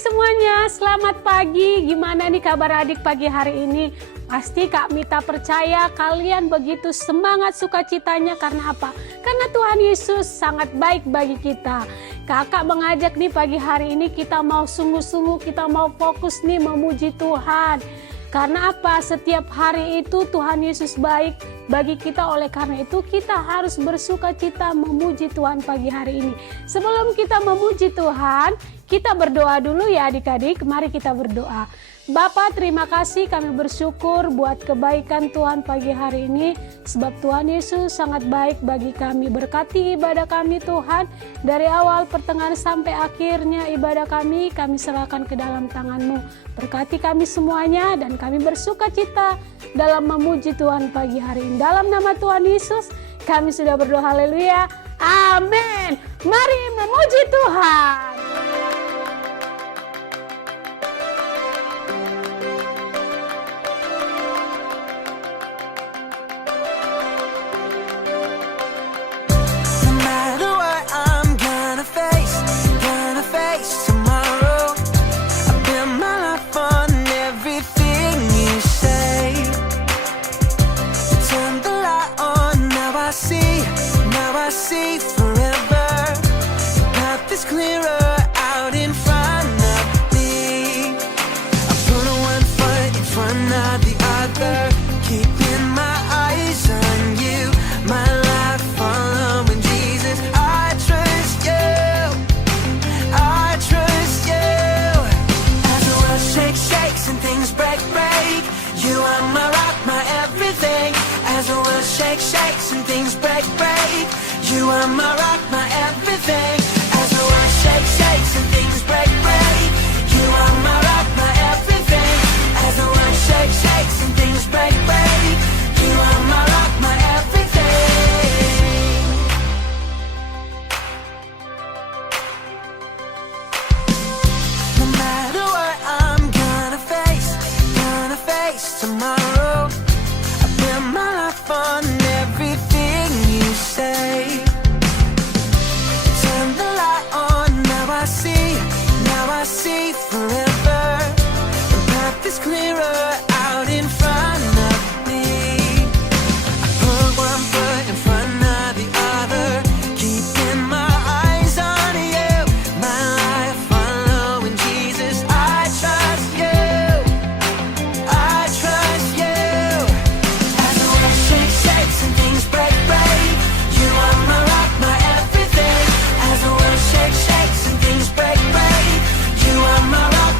adik-adik semuanya, selamat pagi. Gimana nih kabar adik pagi hari ini? Pasti Kak Mita percaya kalian begitu semangat sukacitanya karena apa? Karena Tuhan Yesus sangat baik bagi kita. Kakak mengajak nih pagi hari ini kita mau sungguh-sungguh, kita mau fokus nih memuji Tuhan. Karena apa? Setiap hari itu Tuhan Yesus baik bagi kita, oleh karena itu kita harus bersukacita memuji Tuhan pagi hari ini. Sebelum kita memuji Tuhan, kita berdoa dulu ya adik-adik. Mari kita berdoa. Bapa, terima kasih, kami bersyukur buat kebaikan Tuhan pagi hari ini. Sebab Tuhan Yesus sangat baik bagi kami. Berkati ibadah kami Tuhan. Dari awal, pertengahan sampai akhirnya ibadah kami serahkan ke dalam tangan-Mu. Berkati kami semuanya dan kami bersukacita dalam memuji Tuhan pagi hari ini. Dalam nama Tuhan Yesus kami sudah berdoa, haleluya, amin. Mari memuji Tuhan. Shakes and things break. You are my rock, my everything. As the world shakes and things break. You are my rock, my everything. As the world shakes and things break. You are my rock, my everything. No matter what I'm gonna face tomorrow. I bet my life on everything you say. Turn the light on, now I see forever. The path is clearer out in front of me. I put one foot in front of the other, keeping my eyes on you. My life following Jesus, I trust you. I trust you. As the world shakes and things break. You are my rock, my everything. As the world shakes and things break. You are my rock,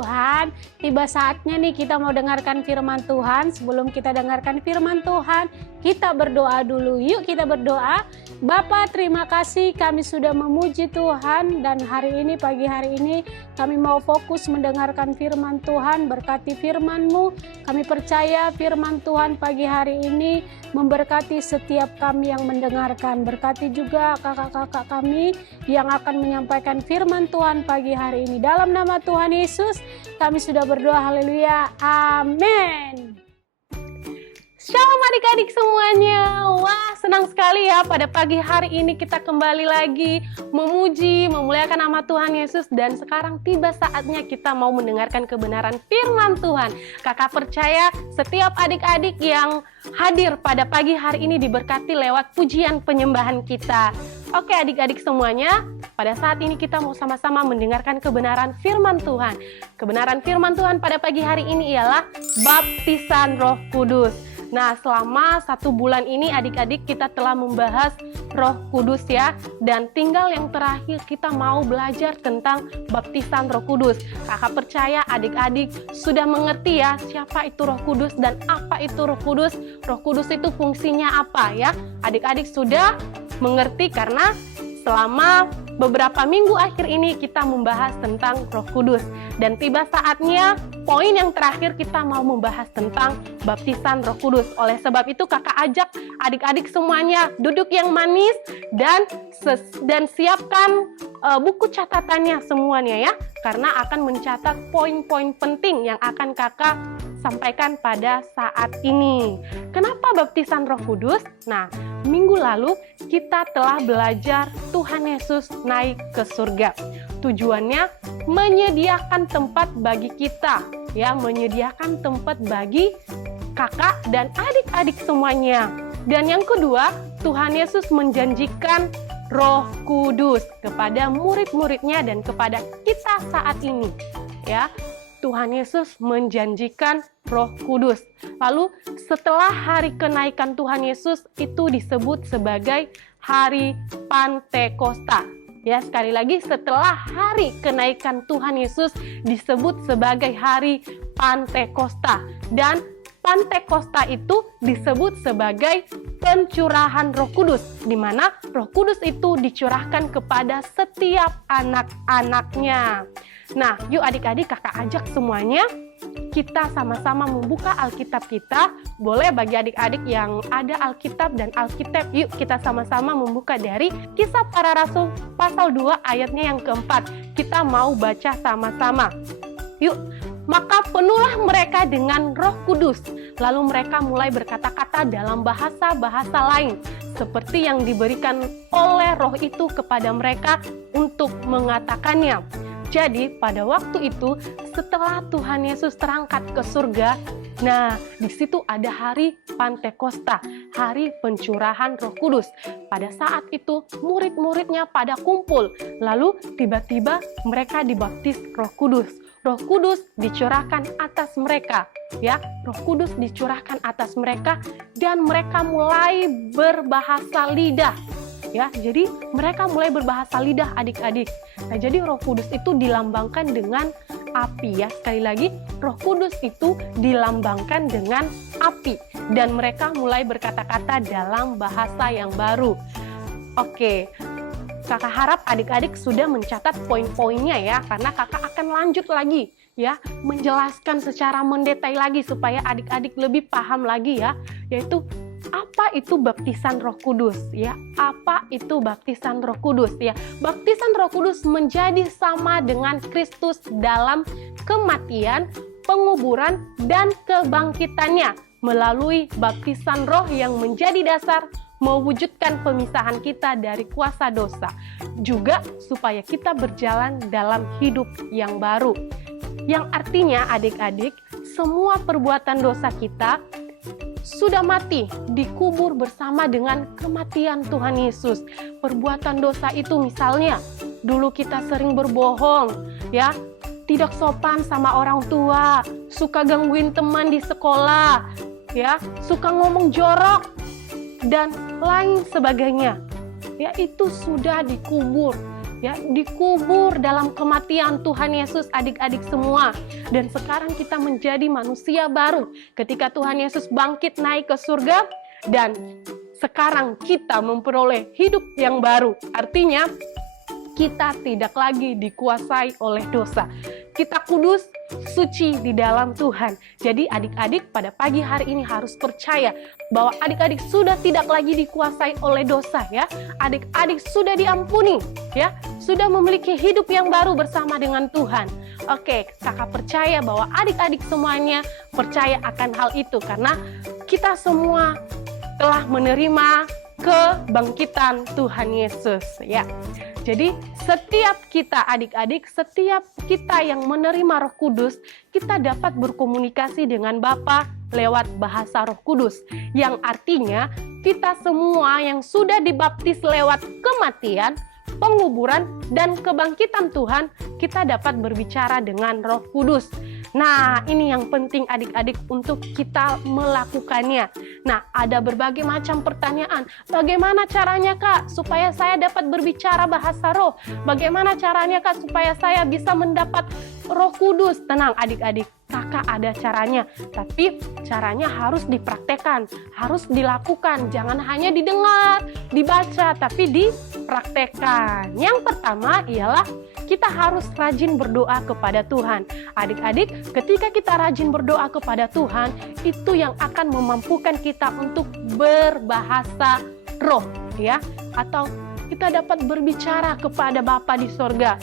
Tuhan, tiba saatnya nih kita mau dengarkan firman Tuhan. Sebelum kita dengarkan firman Tuhan, kita berdoa dulu. Yuk kita berdoa. Bapa, terima kasih kami sudah memuji Tuhan, dan pagi hari ini kami mau fokus mendengarkan firman Tuhan. Berkati firman-Mu, kami percaya firman Tuhan pagi hari ini memberkati setiap kami yang mendengarkan. Berkati juga kakak-kakak kami yang akan menyampaikan firman Tuhan pagi hari ini. Dalam nama Tuhan Yesus kami sudah berdoa, haleluya, amin. Shalom adik-adik semuanya. Wah, senang sekali ya pada pagi hari ini kita kembali lagi memuji, memuliakan nama Tuhan Yesus. Dan sekarang tiba saatnya kita mau mendengarkan kebenaran firman Tuhan. Kakak percaya setiap adik-adik yang hadir pada pagi hari ini diberkati lewat pujian penyembahan kita. Oke adik-adik semuanya, pada saat ini kita mau sama-sama mendengarkan kebenaran firman Tuhan. Kebenaran firman Tuhan pada pagi hari ini ialah baptisan Roh Kudus. Nah, selama 1 bulan ini adik-adik kita telah membahas Roh Kudus ya. Dan tinggal yang terakhir kita mau belajar tentang baptisan Roh Kudus. Kakak percaya adik-adik sudah mengerti ya siapa itu Roh Kudus dan apa itu Roh Kudus. Roh Kudus itu fungsinya apa ya? Adik-adik sudah mengerti karena selama beberapa minggu akhir ini kita membahas tentang Roh Kudus. Dan tiba saatnya poin yang terakhir kita mau membahas tentang baptisan Roh Kudus. Oleh sebab itu kakak ajak adik-adik semuanya duduk yang manis dan siapkan buku catatannya semuanya ya. Karena akan mencatat poin-poin penting yang akan kakak sampaikan pada saat ini. Kenapa baptisan Roh Kudus? Nah, minggu lalu kita telah belajar Tuhan Yesus naik ke surga. Tujuannya menyediakan tempat bagi kita, ya, menyediakan tempat bagi kakak dan adik-adik semuanya. Dan yang kedua, Tuhan Yesus menjanjikan Roh Kudus kepada murid-muridnya dan kepada kita saat ini, ya. Tuhan Yesus menjanjikan Roh Kudus. Lalu setelah hari kenaikan Tuhan Yesus itu disebut sebagai hari Pantekosta. Ya, sekali lagi setelah hari kenaikan Tuhan Yesus disebut sebagai hari Pantekosta. Dan Pantekosta itu disebut sebagai pencurahan Roh Kudus, di mana Roh Kudus itu dicurahkan kepada setiap anak-anaknya. Nah, yuk adik-adik kakak ajak semuanya kita sama-sama membuka Alkitab kita. Boleh bagi adik-adik yang ada Alkitab dan Alkitab, yuk kita sama-sama membuka dari Kisah Para Rasul pasal 2 ayatnya yang keempat. Kita mau baca sama-sama. Yuk, maka penuhlah mereka dengan Roh Kudus. Lalu mereka mulai berkata-kata dalam bahasa-bahasa lain, seperti yang diberikan oleh Roh itu kepada mereka untuk mengatakannya. Jadi pada waktu itu setelah Tuhan Yesus terangkat ke surga, nah di situ ada hari Pantekosta, hari pencurahan Roh Kudus. Pada saat itu murid-muridnya pada kumpul, lalu tiba-tiba mereka dibaptis Roh Kudus. Roh Kudus dicurahkan atas mereka, ya. Roh Kudus dicurahkan atas mereka dan mereka mulai berbahasa lidah. Ya, jadi mereka mulai berbahasa lidah adik-adik. Nah, jadi Roh Kudus itu dilambangkan dengan api ya. Sekali lagi, Roh Kudus itu dilambangkan dengan api dan mereka mulai berkata-kata dalam bahasa yang baru. Oke. Kakak harap adik-adik sudah mencatat poin-poinnya ya, karena kakak akan lanjut lagi ya, menjelaskan secara mendetail lagi supaya adik-adik lebih paham lagi ya, yaitu apa itu baptisan Roh Kudus ya? Apa itu baptisan Roh Kudus ya? Baptisan Roh Kudus menjadi sama dengan Kristus dalam kematian, penguburan dan kebangkitannya melalui baptisan Roh yang menjadi dasar mewujudkan pemisahan kita dari kuasa dosa, juga supaya kita berjalan dalam hidup yang baru. Yang artinya adik-adik, semua perbuatan dosa kita sudah mati, dikubur bersama dengan kematian Tuhan Yesus. Perbuatan dosa itu misalnya, dulu kita sering berbohong, ya, tidak sopan sama orang tua, suka gangguin teman di sekolah, ya, suka ngomong jorok, dan lain sebagainya. Ya, itu sudah dikubur. ya, dikubur dalam kematian Tuhan Yesus adik-adik semua. Dan sekarang kita menjadi manusia baru ketika Tuhan Yesus bangkit naik ke surga, dan sekarang kita memperoleh hidup yang baru. Artinya kita tidak lagi dikuasai oleh dosa. Kita kudus, suci di dalam Tuhan. Jadi adik-adik pada pagi hari ini harus percaya bahwa adik-adik sudah tidak lagi dikuasai oleh dosa ya. Adik-adik sudah diampuni ya, sudah memiliki hidup yang baru bersama dengan Tuhan. Oke, kakak percaya bahwa adik-adik semuanya percaya akan hal itu karena kita semua telah menerima kebangkitan Tuhan Yesus ya. Jadi setiap kita adik-adik, setiap kita yang menerima Roh Kudus, kita dapat berkomunikasi dengan Bapa lewat bahasa Roh Kudus. Yang artinya kita semua yang sudah dibaptis lewat kematian, penguburan, dan kebangkitan Tuhan, kita dapat berbicara dengan Roh Kudus. Nah, ini yang penting adik-adik untuk kita melakukannya. Nah, ada berbagai macam pertanyaan. Bagaimana caranya Kak supaya saya dapat berbicara bahasa roh? Bagaimana caranya Kak supaya saya bisa mendapat Roh Kudus? Tenang adik-adik, kakak ada caranya. Tapi caranya harus dipraktekkan, harus dilakukan. Jangan hanya didengar, dibaca, tapi dipraktekkan. Yang pertama ialah kita harus rajin berdoa kepada Tuhan. Adik-adik, ketika kita rajin berdoa kepada Tuhan, itu yang akan memampukan kita untuk berbahasa roh, ya. Atau kita dapat berbicara kepada Bapa di sorga.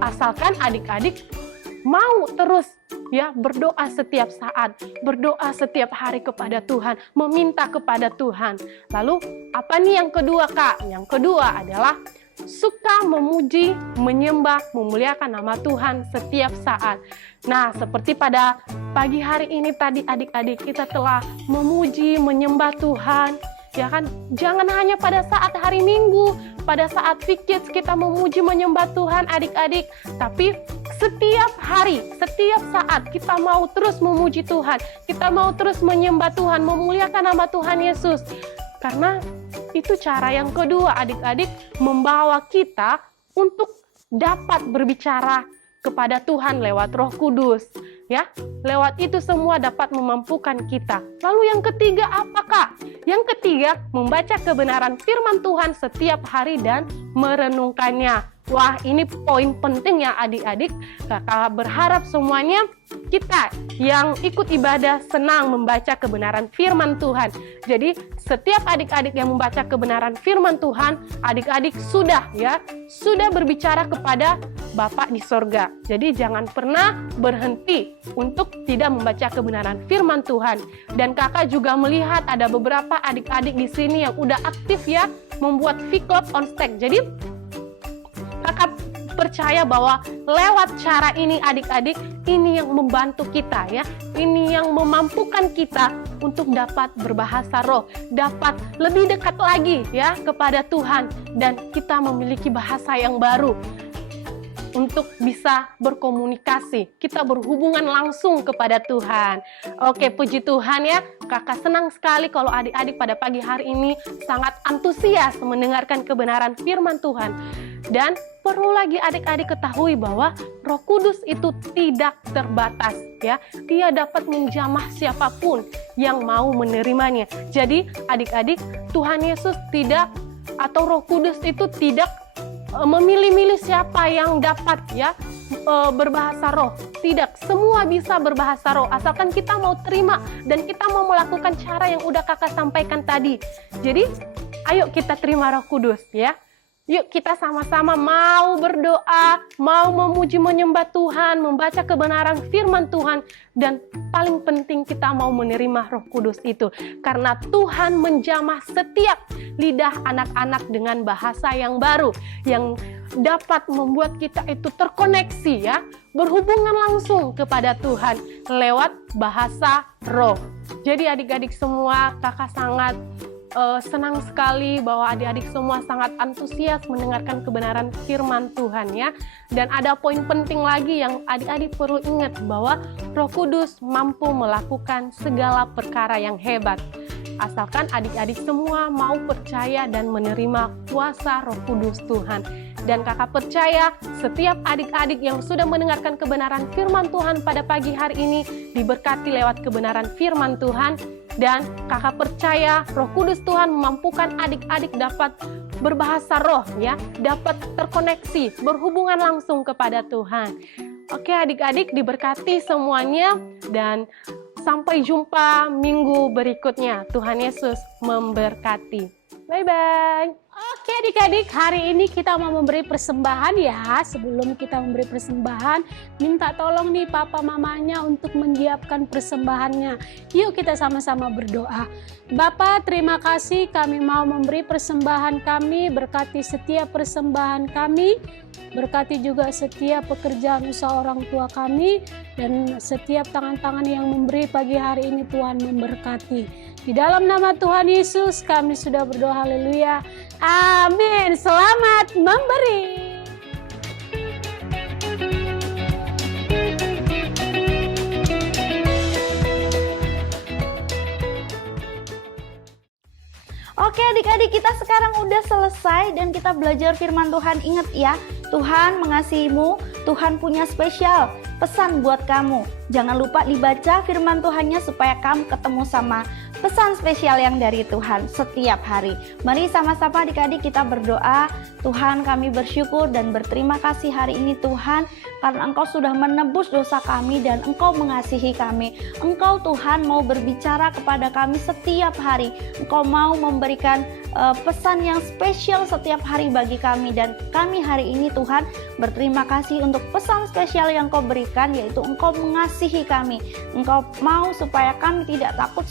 Asalkan adik-adik mau terus ya berdoa setiap saat, berdoa setiap hari kepada Tuhan, meminta kepada Tuhan. Lalu apa nih yang kedua Kak? Yang kedua adalah suka memuji, menyembah, memuliakan nama Tuhan setiap saat. Nah, seperti pada pagi hari ini tadi adik-adik kita telah memuji, menyembah Tuhan. Ya kan, jangan hanya pada saat hari Minggu, pada saat fikir kita memuji, menyembah Tuhan adik-adik, tapi setiap hari, setiap saat kita mau terus memuji Tuhan, kita mau terus menyembah Tuhan, memuliakan nama Tuhan Yesus. Karena itu cara yang kedua adik-adik, membawa kita untuk dapat berbicara kepada Tuhan lewat Roh Kudus. Ya, lewat itu semua dapat memampukan kita. Lalu yang ketiga apa Kak? Yang ketiga, membaca kebenaran firman Tuhan setiap hari dan merenungkannya. Wah, ini poin penting ya adik-adik. Kakak berharap semuanya kita yang ikut ibadah senang membaca kebenaran firman Tuhan. Jadi setiap adik-adik yang membaca kebenaran firman Tuhan, adik-adik sudah berbicara kepada Bapa di sorga. Jadi jangan pernah berhenti untuk tidak membaca kebenaran firman Tuhan. Dan kakak juga melihat ada beberapa adik-adik di sini yang udah aktif ya membuat V-Club on Stack. Jadi kakak percaya bahwa lewat cara ini adik-adik, ini yang membantu kita ya, ini yang memampukan kita untuk dapat berbahasa roh, dapat lebih dekat lagi ya kepada Tuhan, dan kita memiliki bahasa yang baru untuk bisa berkomunikasi, kita berhubungan langsung kepada Tuhan. Oke, puji Tuhan ya, kakak senang sekali kalau adik-adik pada pagi hari ini sangat antusias mendengarkan kebenaran firman Tuhan. Dan perlu lagi adik-adik ketahui bahwa Roh Kudus itu tidak terbatas ya. Dia dapat menjamah siapapun yang mau menerimanya. Jadi adik-adik, Tuhan Yesus tidak, atau Roh Kudus itu tidak memilih-milih siapa yang dapat ya berbahasa roh. Tidak, semua bisa berbahasa roh asalkan kita mau terima dan kita mau melakukan cara yang udah kakak sampaikan tadi. Jadi ayo kita terima Roh Kudus ya. Yuk kita sama-sama mau berdoa, mau memuji menyembah Tuhan, membaca kebenaran firman Tuhan, dan paling penting kita mau menerima Roh Kudus itu. Karena Tuhan menjamah setiap lidah anak-anak dengan bahasa yang baru, yang dapat membuat kita itu terkoneksi ya, berhubungan langsung kepada Tuhan lewat bahasa roh. Jadi adik-adik semua, kakak sangat senang sekali bahwa adik-adik semua sangat antusias mendengarkan kebenaran firman Tuhan ya. Dan ada poin penting lagi yang adik-adik perlu ingat, bahwa Roh Kudus mampu melakukan segala perkara yang hebat. Asalkan adik-adik semua mau percaya dan menerima kuasa Roh Kudus Tuhan. Dan kakak percaya setiap adik-adik yang sudah mendengarkan kebenaran firman Tuhan pada pagi hari ini diberkati lewat kebenaran firman Tuhan. Dan kakak percaya Roh Kudus Tuhan memampukan adik-adik dapat berbahasa roh ya, dapat terkoneksi, berhubungan langsung kepada Tuhan. Oke adik-adik, diberkati semuanya dan sampai jumpa minggu berikutnya. Tuhan Yesus memberkati. Bye-bye. Oke adik-adik, hari ini kita mau memberi persembahan ya. Sebelum kita memberi persembahan, minta tolong nih papa mamanya untuk menyiapkan persembahannya. Yuk kita sama-sama berdoa. Bapa, terima kasih kami mau memberi persembahan kami. Berkati setiap persembahan kami. Berkati juga setiap pekerjaan usaha orang tua kami. Dan setiap tangan-tangan yang memberi pagi hari ini Tuhan memberkati. Di dalam nama Tuhan Yesus kami sudah berdoa, haleluya. Amin. Selamat memberi. Oke adik-adik, kita sekarang udah selesai dan kita belajar firman Tuhan. Ingat ya, Tuhan mengasihimu, Tuhan punya spesial pesan buat kamu. Jangan lupa dibaca firman Tuhannya supaya kamu ketemu sama pesan spesial yang dari Tuhan setiap hari. Mari sama-sama adik-adik kita berdoa. Tuhan, kami bersyukur dan berterima kasih hari ini Tuhan, karena Engkau sudah menebus dosa kami dan Engkau mengasihi kami. Engkau Tuhan mau berbicara kepada kami setiap hari. Engkau mau memberikan pesan yang spesial setiap hari bagi kami, dan kami hari ini Tuhan berterima kasih untuk pesan spesial yang Engkau berikan, yaitu Engkau mengasihi kami. Engkau mau supaya kami tidak takut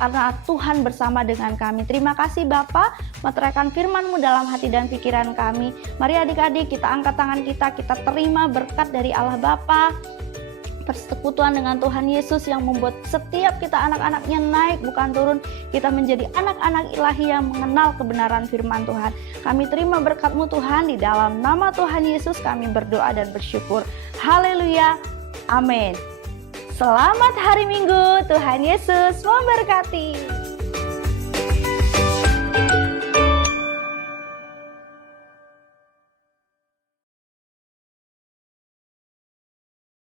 karena Tuhan bersama dengan kami. Terima kasih Bapa, meteraikan firman-Mu dalam hati dan pikiran kami. Mari adik-adik kita angkat tangan kita terima berkat dari Allah Bapa, persekutuan dengan Tuhan Yesus yang membuat setiap kita anak-anaknya naik bukan turun. Kita menjadi anak-anak ilahi yang mengenal kebenaran firman Tuhan. Kami terima berkat-Mu Tuhan, di dalam nama Tuhan Yesus kami berdoa dan bersyukur. Haleluya, amin. Selamat hari Minggu, Tuhan Yesus memberkati.